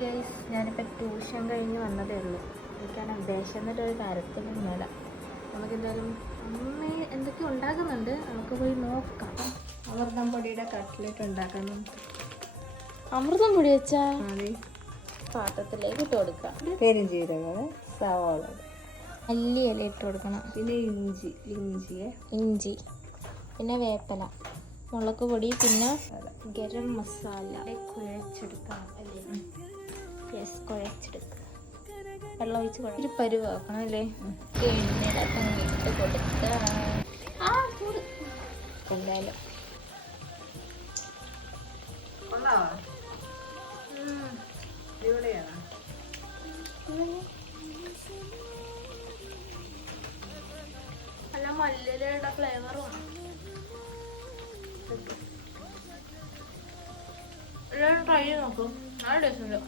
Guys, ഞാനിപ്പോൾ tuition കഴിഞ്ഞ് വന്നതേ ഉള്ളൂ. എനിക്കാണ് വിശന്നിട്ട് ഒരു കാര്യത്തിനും മേല. നമുക്കെന്തായാലും അമ്മ എന്തൊക്കെ ഉണ്ടാക്കുന്നുണ്ട്, നമുക്ക് പോയി നോക്കാം. അമൃതം പൊടിയുടെ കട്ട്ലറ്റ് ഉണ്ടാക്കാൻ നമുക്ക്. അമൃതം പൊടി വെച്ചാ മതി. പാത്രത്തിലേക്ക് ഇട്ട് കൊടുക്കാം. പെരുംജീരകം, സവാള, മല്ലി ഇല ഇട്ട് കൊടുക്കണം. പിന്നെ ഇഞ്ചി, പിന്നെ വേപ്പില, മുളക് പൊടി, പിന്നെ ഗരം മസാല കുഴച്ചെടുക്കണം അല്ലേ? യെസ്, കുഴച്ചെടുക്കുക. വെള്ളം ഒഴിച്ച് ഒരു പരുവാക്കണം അല്ലേ? എണ്ണയിലൊക്കെ ഇട്ട് കൊടുക്കുക. എന്തായാലും നല്ല മല്ലിയിലയുടെ ഫ്ലേവറും ട്രൈ ചെയ്ത് നോക്കും. നല്ല ടേസ്റ്റ് ഉണ്ട്.